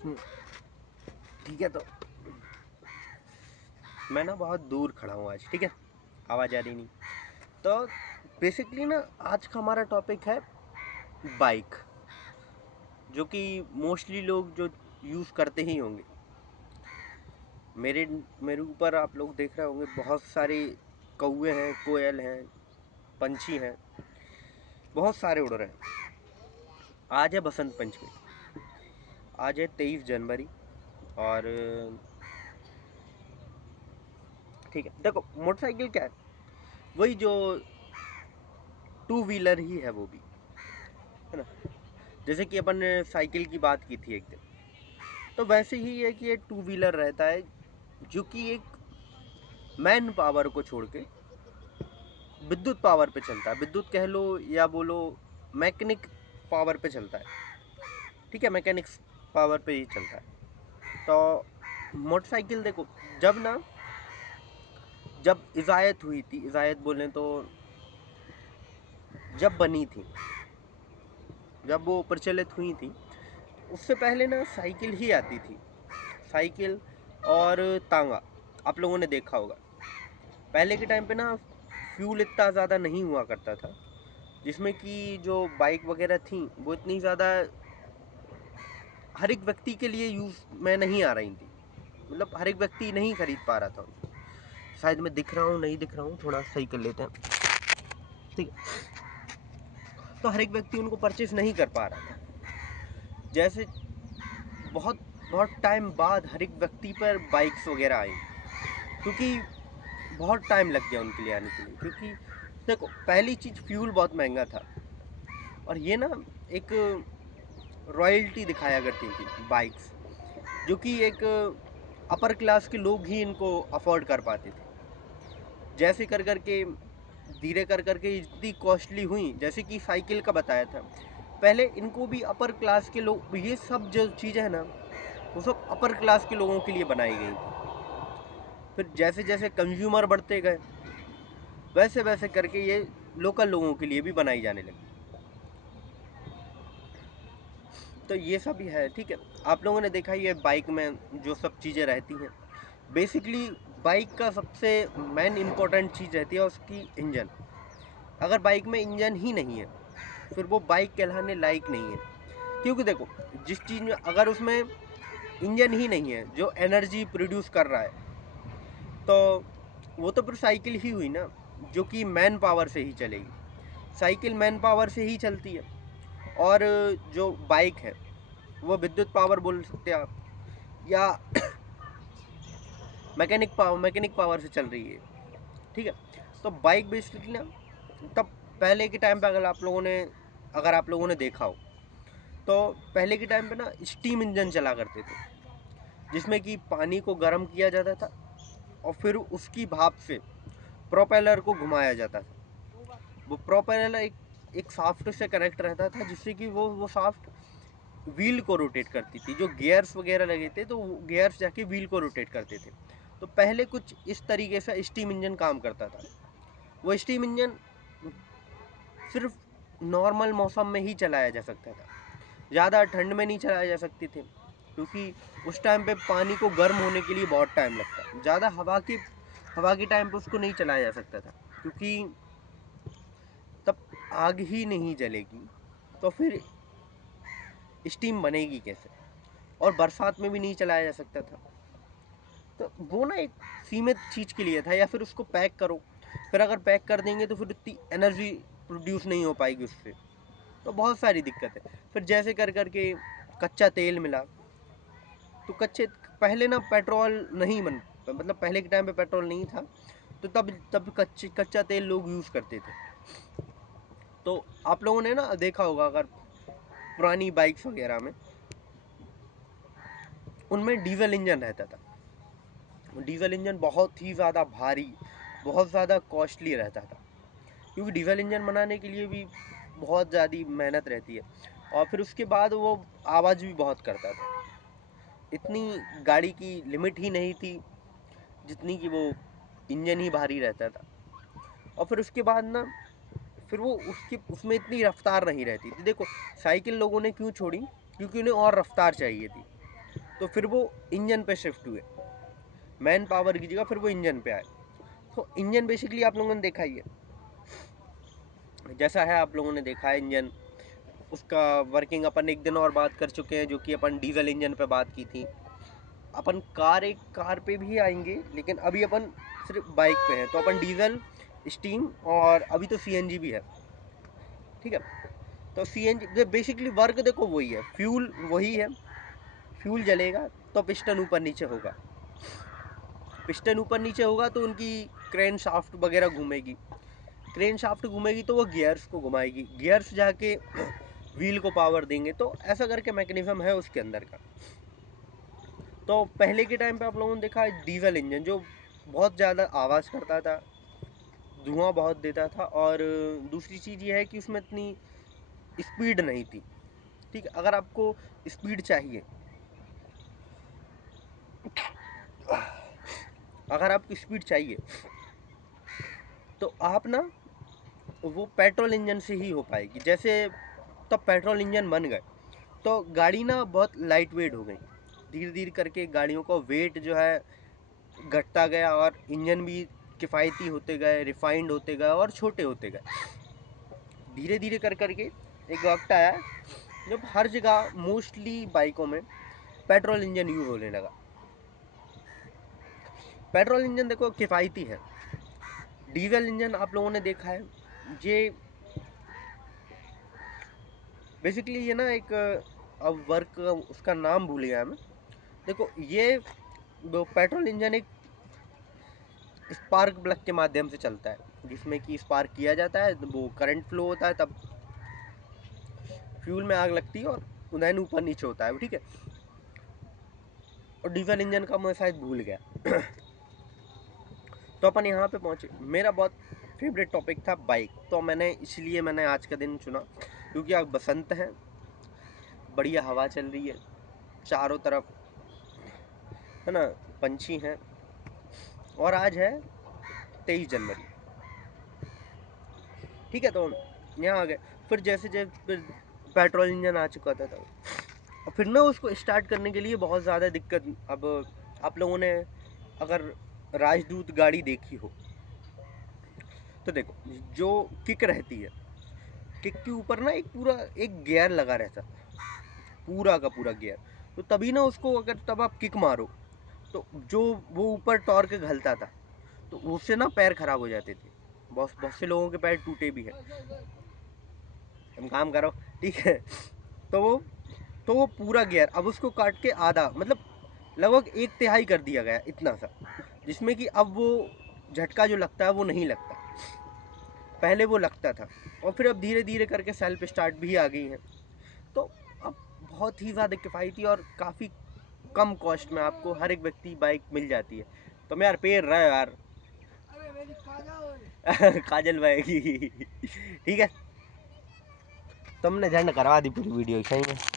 हम्म, ठीक है। तो मैं ना बहुत दूर खड़ा हूँ आज, ठीक है, आवाज़ आ रही नहीं। तो बेसिकली ना आज का हमारा टॉपिक है बाइक, जो कि मोस्टली लोग जो यूज़ करते ही होंगे। मेरे मेरे ऊपर आप लोग देख रहे होंगे बहुत सारे कौवे हैं, कोयल हैं, पंछी हैं, बहुत सारे उड़ रहे हैं। आज है बसंत पंचमी, आज है 23 जनवरी। और ठीक है, देखो मोटरसाइकिल क्या है, वही जो टू व्हीलर ही है वो भी, है ना। जैसे कि अपन ने साइकिल की बात की थी एक दिन, तो वैसे ही है कि ये टू व्हीलर रहता है जो कि एक मैन पावर को छोड़ के विद्युत पावर पे चलता है। विद्युत कह लो या बोलो मैकेनिक पावर पे चलता है, ठीक है, मैकेनिक्स पावर पे ही चलता है। तो मोटरसाइकिल देखो, जब ना जब इजायत हुई थी, इजायत बोले तो जब बनी थी, जब वो प्रचलित हुई थी, उससे पहले ना साइकिल ही आती थी। साइकिल और तांगा आप लोगों ने देखा होगा। पहले के टाइम पे ना फ्यूल इतना ज़्यादा नहीं हुआ करता था, जिसमें कि जो बाइक वगैरह थी वो इतनी ज़्यादा हर एक व्यक्ति के लिए यूज़ में नहीं आ रही थी। मतलब हर एक व्यक्ति नहीं खरीद पा रहा था उनको। शायद मैं दिख रहा हूँ नहीं दिख रहा हूँ, थोड़ा सही कर लेते हैं, ठीक है। तो हर एक व्यक्ति उनको परचेस नहीं कर पा रहा था। जैसे बहुत बहुत टाइम बाद हर एक व्यक्ति पर बाइक्स वगैरह आई, क्योंकि बहुत टाइम लग गया उनके लिए आने के लिए। क्योंकि देखो पहली चीज़ फ्यूल बहुत महंगा था, और ये ना एक रॉयल्टी दिखाया करती थी बाइक्स, जो कि एक अपर क्लास के लोग ही इनको अफोर्ड कर पाते थे। जैसे कर कर के धीरे कर कर के इतनी कॉस्टली हुई, जैसे कि साइकिल का बताया था, पहले इनको भी अपर क्लास के लोग, ये सब जो चीज़ें हैं ना वो सब अपर क्लास के लोगों के लिए बनाई गई थी। फिर जैसे जैसे कंज्यूमर बढ़ते गए, वैसे वैसे करके ये लोकल लोगों के लिए भी बनाई जाने लगी। तो ये सब ही है, ठीक है। आप लोगों ने देखा ही है बाइक में जो सब चीज़ें रहती हैं। बेसिकली बाइक का सबसे मेन इम्पोर्टेंट चीज़ रहती है उसकी इंजन। अगर बाइक में इंजन ही नहीं है फिर वो बाइक कहलाने लायक नहीं है। क्योंकि देखो जिस चीज़ में अगर उसमें इंजन ही नहीं है जो एनर्जी प्रोड्यूस कर रहा है, तो वो तो फिर साइकिल ही हुई ना, जो कि मैन पावर से ही चलेगी। साइकिल मैन पावर से ही चलती है, और जो बाइक है वो विद्युत पावर बोल सकते हैं आप, या मैकेनिक पावर से चल रही है, ठीक है। तो बाइक बेसिकली ना, तब पहले के टाइम पे अगर आप लोगों ने देखा हो, तो पहले के टाइम पे ना स्टीम इंजन चला करते थे, जिसमें कि पानी को गर्म किया जाता था और फिर उसकी भाप से प्रोपेलर को घुमाया जाता था। वो प्रोपेलर एक शाफ्ट से कनेक्ट रहता था, जिससे कि वो शाफ्ट व्हील को रोटेट करती थी। जो गियर्स वगैरह लगे थे तो गियर्स जाके व्हील को रोटेट करते थे। तो पहले कुछ इस तरीके से स्टीम इंजन काम करता था। वो स्टीम इंजन सिर्फ नॉर्मल मौसम में ही चलाया जा सकता था, ज़्यादा ठंड में नहीं चलाए जा सकते थे, क्योंकि उस टाइम पे पानी को गर्म होने के लिए बहुत टाइम लगता है। ज़्यादा हवा के टाइम पे उसको नहीं चलाया जा सकता था, क्योंकि तब आग ही नहीं जलेगी तो फिर स्टीम बनेगी कैसे। और बरसात में भी नहीं चलाया जा सकता था। तो वो ना एक सीमित चीज़ के लिए था, या फिर उसको पैक करो, फिर अगर पैक कर देंगे तो फिर इतनी एनर्जी प्रोड्यूस नहीं हो पाएगी उससे। तो बहुत सारी दिक्कत है। फिर जैसे कर कर के कच्चा तेल मिला, तो पहले ना पेट्रोल नहीं बन, मतलब पहले के टाइम पे पेट्रोल नहीं था, तो तब तब कच्चा तेल लोग यूज़ करते थे। तो आप लोगों ने ना देखा होगा, अगर पुरानी बाइक्स वगैरह में उनमें डीजल इंजन रहता था। डीजल इंजन बहुत ही ज़्यादा भारी, बहुत ज़्यादा कॉस्टली रहता था, क्योंकि डीजल इंजन बनाने के लिए भी बहुत ज़्यादा मेहनत रहती है। और फिर उसके बाद वो आवाज़ भी बहुत करता था। इतनी गाड़ी की लिमिट ही नहीं थी जितनी कि वो इंजन ही भारी रहता था। और फिर उसके बाद ना फिर वो उसमें इतनी रफ्तार नहीं रहती थी। देखो साइकिल लोगों ने क्यों छोड़ी, क्योंकि उन्हें और रफ्तार चाहिए थी। तो फिर वो इंजन पे शिफ्ट हुए, मैन पावर की जगह फिर वो इंजन पे आए। तो इंजन बेसिकली आप लोगों ने देखा ही है, जैसा है आप लोगों ने देखा है इंजन, उसका वर्किंग अपन एक दिन और बात कर चुके हैं, जो कि अपन डीजल इंजन पे बात की थी। अपन एक कार पे भी आएंगे, लेकिन अभी अपन सिर्फ बाइक पे हैं, तो अपन डीजल, स्टीम और अभी तो सीएनजी भी है, ठीक है। तो सीएनजी बेसिकली वर्क देखो वही है, फ्यूल वही है, फ्यूल जलेगा तो पिस्टन ऊपर नीचे होगा, पिस्टन ऊपर नीचे होगा तो उनकी क्रेन शाफ्ट वगैरह घूमेगी, क्रेन शाफ्ट घूमेगी तो वो गियर्स को घुमाएगी, गियर्स जाके व्हील को पावर देंगे। तो ऐसा करके मैकेनिज्म है उसके अंदर का। तो पहले के टाइम पे आप लोगों ने देखा है डीजल इंजन जो बहुत ज़्यादा आवाज़ करता था, धुआं बहुत देता था, और दूसरी चीज़ ये है कि उसमें इतनी स्पीड नहीं थी, ठीक है। अगर आपको स्पीड चाहिए, अगर आपको स्पीड चाहिए तो आप ना वो पेट्रोल इंजन से ही हो पाएगी। जैसे तब पेट्रोल इंजन बन गए तो गाड़ी ना बहुत लाइट वेट हो गई, धीरे धीरे करके गाड़ियों का वेट जो है घटता गया, और इंजन भी किफ़ायती होते गए, रिफाइंड होते गए और छोटे होते गए। धीरे धीरे कर करके एक वक्त आया जब हर जगह मोस्टली बाइकों में पेट्रोल इंजन यूज होने लगा। पेट्रोल इंजन देखो किफ़ायती है, डीजल इंजन आप लोगों ने देखा है, ये बेसिकली ये ना एक, अब वर्क उसका नाम भूल गया मैं। देखो ये पेट्रोल इंजन एक स्पार्क प्लग के माध्यम से चलता है, जिसमें कि स्पार्क किया जाता है, वो करंट फ्लो होता है, तब फ्यूल में आग लगती है और उन्हें ऊपर नीचे होता है, ठीक है। और डीजल इंजन का मैं शायद भूल गया। तो अपन यहाँ पे पहुँचे, मेरा बहुत फेवरेट टॉपिक था बाइक, तो इसलिए मैंने आज का दिन चुना, क्योंकि अब बसंत है, बढ़िया हवा चल रही है चारों तरफ, है ना, पंछी हैं, और आज है 23 जनवरी, ठीक है। तो यहाँ आ गए, फिर जैसे जैसे पेट्रोल इंजन आ चुका था तब, और फिर ना उसको स्टार्ट करने के लिए बहुत ज़्यादा दिक्कत। अब आप लोगों ने अगर राजदूत गाड़ी देखी हो तो देखो, जो किक रहती है, किक के ऊपर ना एक पूरा एक गियर लगा रहता है, पूरा का पूरा गियर। तो तभी ना उसको अगर तब आप किक मारो तो जो वो ऊपर टॉर्क घलता था, तो उससे ना पैर खराब हो जाते थे, बहुत बहुत से लोगों के पैर टूटे भी है। तुम काम करो, ठीक है। तो वो तो वो पूरा गियर अब उसको काट के आधा, मतलब लगभग एक तिहाई कर दिया गया, इतना सा, जिसमें कि अब वो झटका जो लगता है वो नहीं लगता, पहले वो लगता था। और फिर अब धीरे धीरे करके सेल्फ स्टार्ट भी आ गई हैं, तो अब बहुत ही ज़्यादा किफ़ायती और काफ़ी कम कॉस्ट में आपको हर एक व्यक्ति बाइक मिल जाती है। तो मैं यार पेर रहा है यार। काजल भाई की ठीक है, तुमने झंड करवा दी पूरी वीडियो, सही है।